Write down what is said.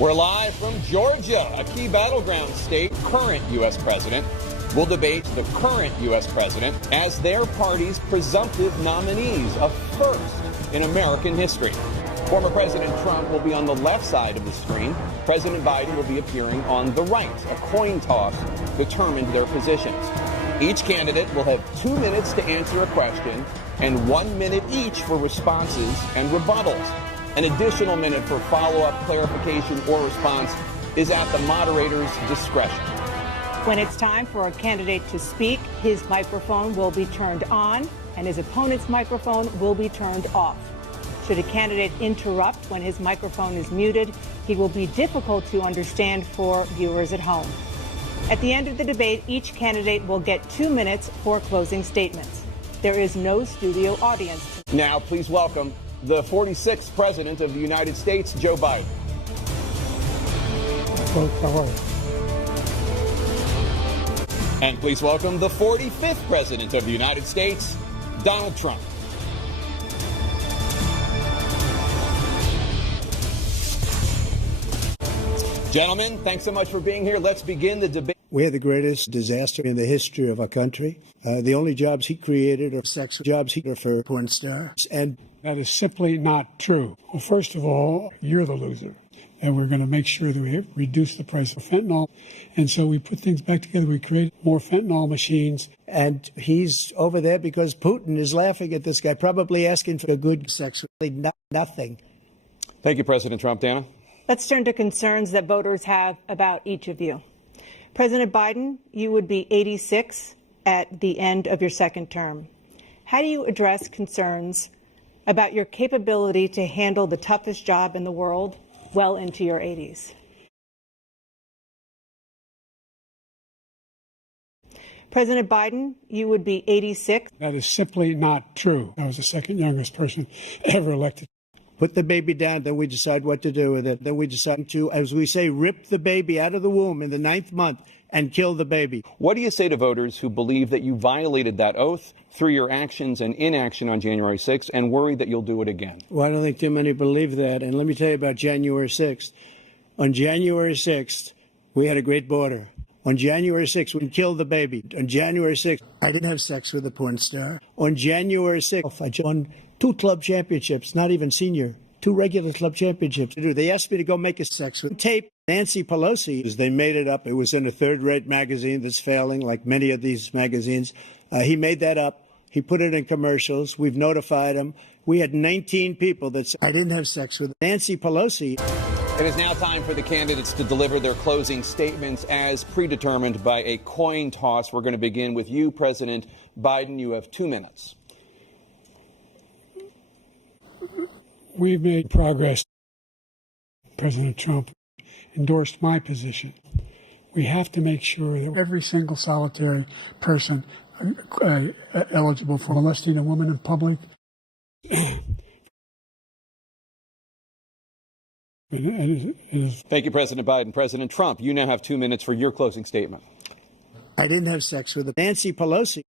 We're live from Georgia, a key battleground state. Current U.S. president will debate the current U.S. president as their party's presumptive nominees, a first in American history. Former President Trump will be on the left side of the screen. President Biden will be appearing on the right. A coin toss determined their positions. Each candidate will have 2 minutes to answer a question and 1 minute each for responses and rebuttals. An additional minute for follow-up, clarification, or response is at the moderator's discretion. When it's time for a candidate to speak, his microphone will be turned on and his opponent's microphone will be turned off. Should a candidate interrupt when his microphone is muted, he will be difficult to understand for viewers at home. At the end of the debate, each candidate will get 2 minutes for closing statements. There is no studio audience. Now, please welcome the 46th President of the United States, Joe Biden. And please welcome the 45th President of the United States, Donald Trump. Gentlemen, thanks so much for being here. Let's begin the debate. We had the greatest disaster in the history of our country. The only jobs he created are sex jobs for porn stars. And that is simply not true. Well, first of all, you're the loser. And we're going to make sure that we reduce the price of fentanyl. And so we put things back together. We create more fentanyl machines. And he's over there because Putin is laughing at this guy, probably asking for a good sex. Nothing. Thank you, President Trump. Dana? Let's turn to concerns that voters have about each of you. President Biden, you would be 86 at the end of your second term. How do you address concerns about your capability to handle the toughest job in the world well into your 80s? President Biden, you would be 86. That is simply not true. I was the second youngest person ever elected. Put the baby down, then we decide what to do with it. Then we decide to, as we say, rip the baby out of the womb in the 9th month and kill the baby. What do you say to voters who believe that you violated that oath through your actions and inaction on January 6th and worry that you'll do it again? Well, I don't think too many believe that. And let me tell you about January 6th. On January 6th, we had a great border. On January 6th, we killed the baby. On January 6th, I didn't have sex with a porn star. On January 6th, I won 2 club championships, not even senior, 2 regular club championships. They asked me to go make a sex with tape. Nancy Polosi, they made it up. It was in a third-rate magazine that's failing, like many of these magazines. He made that up. He put it in commercials. We've notified him. We had 19 people that said, I didn't have sex with Nancy Pelosi. It is now time for the candidates to deliver their closing statements as predetermined by a coin toss. We're going to begin with you, President Biden. You have 2 minutes. We've made progress. President Trump endorsed my position. We have to make sure that every single solitary person eligible for molesting a woman in public Thank you, President Biden. President Trump, you now have 2 minutes for your closing statement. I didn't have sex with Nancy Pelosi.